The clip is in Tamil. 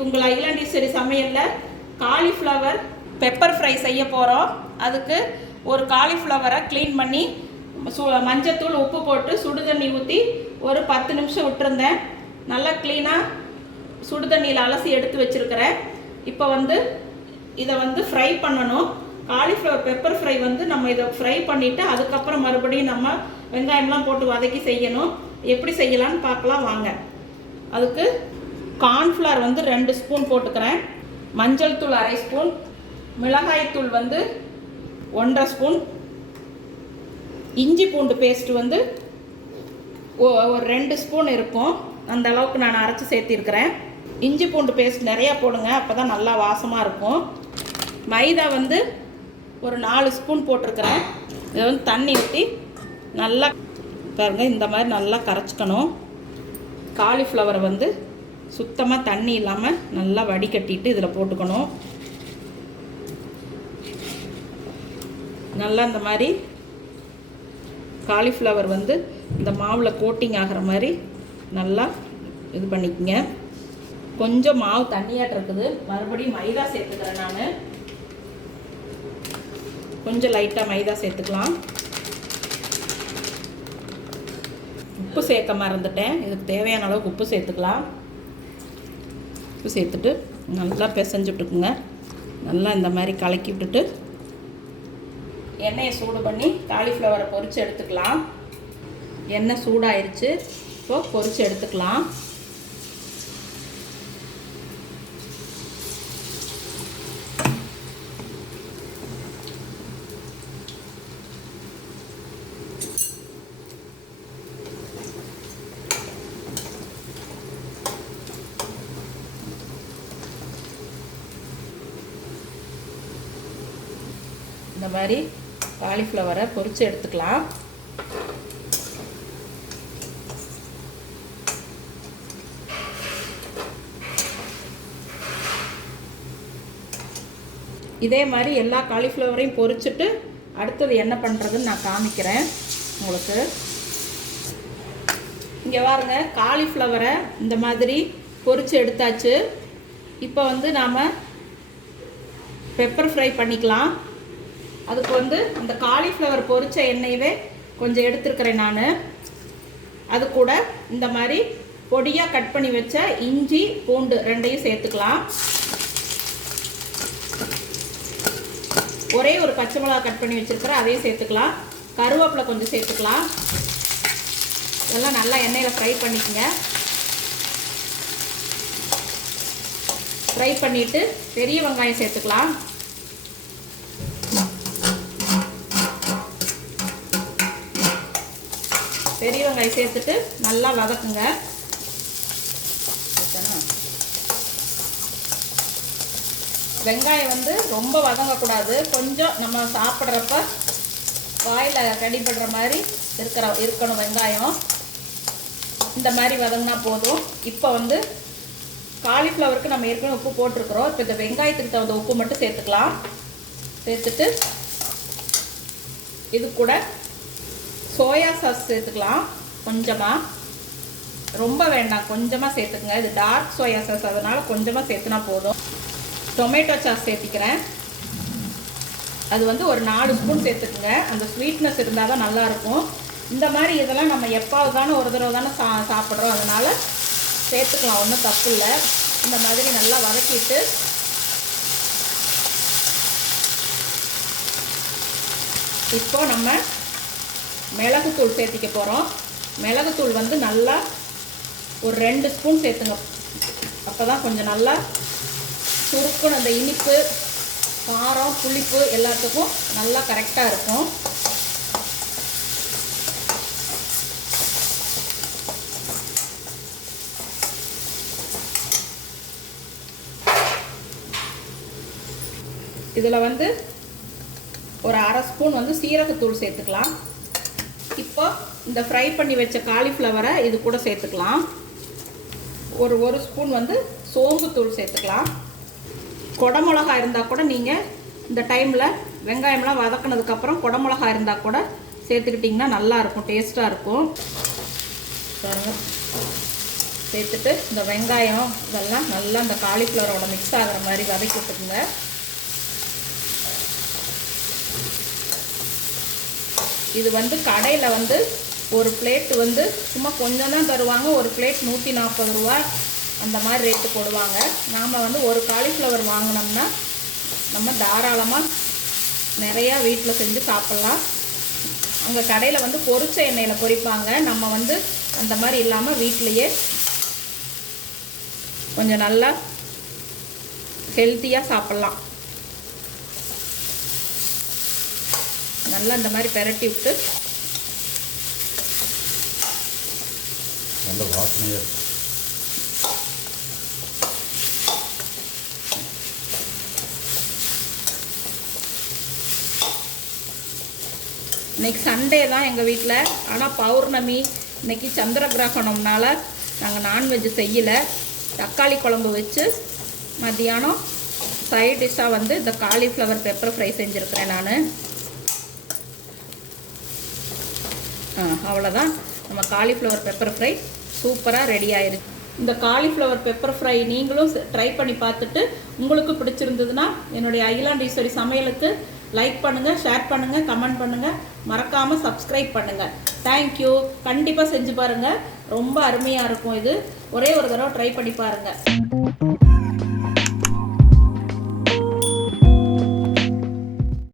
இன்னைக்கு உங்கள் அகிலாண்டீஸ்வரி சமையலில் காலிஃப்ளவர் பெப்பர் ஃப்ரை செய்ய போகிறோம். அதுக்கு ஒரு காலிஃப்ளவரை க்ளீன் பண்ணி மஞ்சத்தூள் உப்பு போட்டு சுடு தண்ணி ஊற்றி ஒரு 10 நிமிஷம் விட்டுருந்தேன். நல்லா க்ளீனாக சுடு தண்ணியில் அலசி எடுத்து வச்சுருக்கிறேன். இப்போ இதை ஃப்ரை பண்ணணும். காலிஃப்ளவர் பெப்பர் ஃப்ரை நம்ம இதை ஃப்ரை பண்ணிவிட்டு அதுக்கப்புறம் மறுபடியும் நம்ம வெங்காயம்லாம் போட்டு வதக்கி செய்யணும். எப்படி செய்யலான்னு பார்க்கலாம் வாங்க. அதுக்கு கார்ன்ஃப்ளவர் 2 ஸ்பூன் போட்டுக்கிறேன். மஞ்சள் தூள் 1/2 ஸ்பூன், மிளகாய்த்தூள் 1/2 ஸ்பூன், இஞ்சி பூண்டு பேஸ்ட்டு ஒரு 2 ஸ்பூன் இருக்கும். அந்த அளவுக்கு நான் அரைச்சி சேர்த்திருக்கிறேன். இஞ்சி பூண்டு பேஸ்ட் நிறையா போடுங்க, அப்போ தான் நல்லா வாசமாக இருக்கும். மைதா ஒரு 4 ஸ்பூன் போட்டிருக்கிறேன். இதை தண்ணி ஊற்றி நல்லா பாருங்கள், இந்த மாதிரி நல்லா கரைச்சிக்கணும். காலிஃப்ளவரை சுத்தமாக தண்ணி இல்லாமல் நல்லா வடிகட்டிட்டு இதில் போட்டுக்கணும். நல்லா இந்த மாதிரி காலிஃப்ளவர் இந்த மாவில் கோட்டிங் ஆகிற மாதிரி நல்லா இது பண்ணிக்கங்க. கொஞ்சம் மாவு தண்ணியாட்டு இருக்குது, மறுபடியும் மைதா சேர்த்துக்கிறேன். நான் கொஞ்சம் லைட்டாக மைதா சேர்த்துக்கலாம். உப்பு சேர்க்க மறந்துட்டேன். இதுக்கு தேவையான அளவுக்கு உப்பு சேர்த்துக்கலாம். உப்பு சேர்த்துட்டு நல்லா பிசைஞ்சு விட்டுக்குங்க. நல்லா இந்த மாதிரி கலக்கி விட்டுட்டு எண்ணெயை சூடு பண்ணி காலிஃப்ளவரை பொரித்து எடுத்துக்கலாம். எண்ணெய் சூடாயிருச்சு, இப்போது பொரித்து எடுத்துக்கலாம். இந்த மாதிரி காலிஃப்ளவரை பொரித்து எடுத்துக்கலாம். இதே மாதிரி எல்லா காலிஃப்ளவரையும் பொரிச்சுட்டு அடுத்தது என்ன பண்ணுறதுன்னு நான் காமிக்கிறேன் உங்களுக்கு. இங்கே பாருங்க, காலிஃப்ளவரை இந்த மாதிரி பொரித்து எடுத்தாச்சு. இப்போ நாம் பெப்பர் ஃப்ரை பண்ணிக்கலாம். அதுக்கு அந்த காலிஃப்ளவர் பொரிச்ச எண்ணெயவே கொஞ்சம் எடுத்துருக்கிறேன் நான். அது கூட இந்த மாதிரி பொடியாக கட் பண்ணி வச்ச இஞ்சி பூண்டு 2ஐயும் சேர்த்துக்கலாம். ஒரே ஒரு பச்சை மிளகா கட் பண்ணி வச்சுருக்கிறேன், அதையும் சேர்த்துக்கலாம். கருவேப்பிலை கொஞ்சம் சேர்த்துக்கலாம். இதெல்லாம் நல்லா எண்ணெயில் ஃப்ரை பண்ணிக்கங்க. ஃப்ரை பண்ணிவிட்டு பெரிய வெங்காயம் சேர்த்துக்கலாம். பெரிய வெங்காயம் சேர்த்துட்டு நல்லா வதக்குங்க. வெங்காயம் ரொம்ப வதங்கக்கூடாது. கொஞ்சம் நம்ம சாப்பிட்றப்ப வாயில் கடிபடுற மாதிரி இருக்கணும் வெங்காயம். இந்த மாதிரி வதங்கினா போதும். இப்போ காலிஃப்ளவருக்கு நம்ம ஏற்கனவே உப்பு போட்டிருக்கிறோம். இப்போ இந்த வெங்காயத்துக்கு தகுந்த உப்பு மட்டும் சேர்த்துக்கலாம். சேர்த்துட்டு இது கூட சோயா சாஸ் சேர்த்துக்கலாம். கொஞ்சமாக, ரொம்ப வேண்டாம், கொஞ்சமாக சேர்த்துக்குங்க. இது டார்க் சோயா சாஸ், அதனால் கொஞ்சமாக சேர்த்துனா போதும். டொமேட்டோ சாஸ் சேர்த்திக்கிறேன். அது ஒரு 4 ஸ்பூன் சேர்த்துக்குங்க. அந்த ஸ்வீட்னஸ் இருந்தால் தான் நல்லாயிருக்கும். இந்த மாதிரி இதெல்லாம் நம்ம எப்பாவது தானே ஒரு தடவை தானே சாப்பிட்றோம், அதனால் சேர்த்துக்கலாம், ஒன்றும் தப்பு இல்லை. இந்த மாதிரி நல்லா வதக்கிட்டு இப்போ நம்ம மிளகுத்தூள் சேர்த்திக்க போகிறோம். மிளகுத்தூள் நல்லா ஒரு 2 ஸ்பூன் சேர்த்துங்க. அப்போ தான் கொஞ்சம் நல்லா சுருக்குன்னு அந்த இனிப்பு, காரம், புளிப்பு எல்லாத்துக்கும் நல்லா கரெக்டாக இருக்கும். இதில் ஒரு 1/2 ஸ்பூன் சீரகத்தூள் சேர்த்துக்கலாம். இப்போ இந்த ஃப்ரை பண்ணி வச்ச காலிஃப்ளவரை இது கூட சேர்த்துக்கலாம். ஒரு ஸ்பூன் சோம்புத்தூள் சேர்த்துக்கலாம். குடமிளகா இருந்தால் கூட நீங்கள் இந்த டைமில் வெங்காயம்லாம் வதக்கினதுக்கப்புறம் குடமிளகா இருந்தால் கூட சேர்த்துக்கிட்டிங்கன்னா நல்லாயிருக்கும், டேஸ்ட்டாக இருக்கும். பாருங்கள், சேர்த்துட்டு இந்த வெங்காயம் இதெல்லாம் நல்லா இந்த காலிஃப்ளவரோட மிக்ஸ் ஆகிற மாதிரி வதக்கி விட்டுக்குங்க. இது வந்து கடையில் வந்து ஒரு பிளேட் வந்து சும்மா கொஞ்சம் தான் தருவாங்க. ஒரு பிளேட் 140 ரூபா அந்த மாதிரி ரேட்டு போடுவாங்க. நாம் வந்து ஒரு காலிஃப்ளவர் வாங்கினோம்னா நம்ம தாராளமாக நிறையா வீட்டில் செஞ்சு சாப்பிட்லாம். அங்கே கடையில் வந்து பொரிச்ச எண்ணெயில் பொரிப்பாங்க. நம்ம வந்து அந்த மாதிரி இல்லாமல் வீட்டிலையே கொஞ்சம் நல்லா ஹெல்த்தியாக சாப்பிட்லாம். நல்லா இந்த மாதிரி பெரட்டி விட்டு நல்ல வாசனையாக இருக்கும். இன்றைக்கி சண்டே தான் எங்கள் வீட்டில். ஆனால் பௌர்ணமி இன்றைக்கி சந்திர கிரகணம்னால நாங்கள் நான்வெஜ் செய்யலை. தக்காளி குழம்பு வச்சு மத்தியானம் சைட் டிஷ்ஷாக வந்து இந்த காலிஃப்ளவர் பெப்பர் ஃப்ரை செஞ்சுருக்கிறேன் நான். அவ்வளோதான், நம்ம காலிஃப்ளவர் பெப்பர் ஃப்ரை சூப்பராக ரெடி ஆயிடுச்சு. இந்த காலிஃப்ளவர் பெப்பர் ஃப்ரை நீங்களும் ட்ரை பண்ணி பார்த்துட்டு உங்களுக்கு பிடிச்சிருந்ததுன்னா என்னுடைய அகிலாண்டீஸ்வரி சமையலுக்கு லைக் பண்ணுங்கள், ஷேர் பண்ணுங்கள், கமெண்ட் பண்ணுங்கள், மறக்காமல் சப்ஸ்கிரைப் பண்ணுங்கள். தேங்க்யூ. கண்டிப்பாக செஞ்சு பாருங்கள், ரொம்ப அருமையாக இருக்கும். இது ஒரே ஒரு தடவை ட்ரை பண்ணி பாருங்கள்.